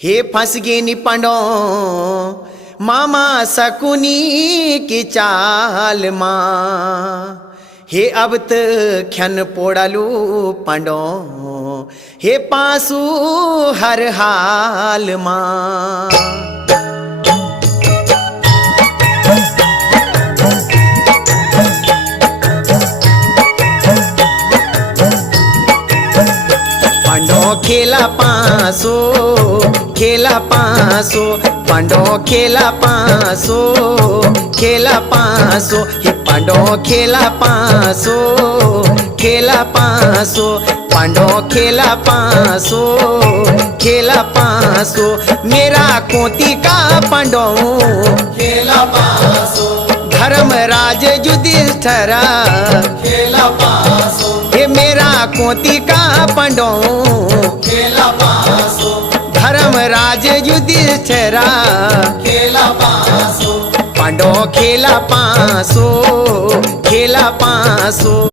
हे फंस गे नि पांडो मामा सकुनी की चाल माँ। हे अब ख्यन पोड़ालू पांडो हे पासू हर हाल माँ। पांडो खेला पासो खेला पासो पांडो खेला पासो खेला पासो हे पांडो खेला पासो खेला पासो पांडो खेला पासो खेला पासो मेरा कोती का पांडो खेला पासो धर्मराज युधिष्ठिरा खेला पासो हे मेरा कोती का पांडो खेला पासो धर्मराज युधिष्ठिरा खेला पासो पांडो खेला पासो खेला पासो।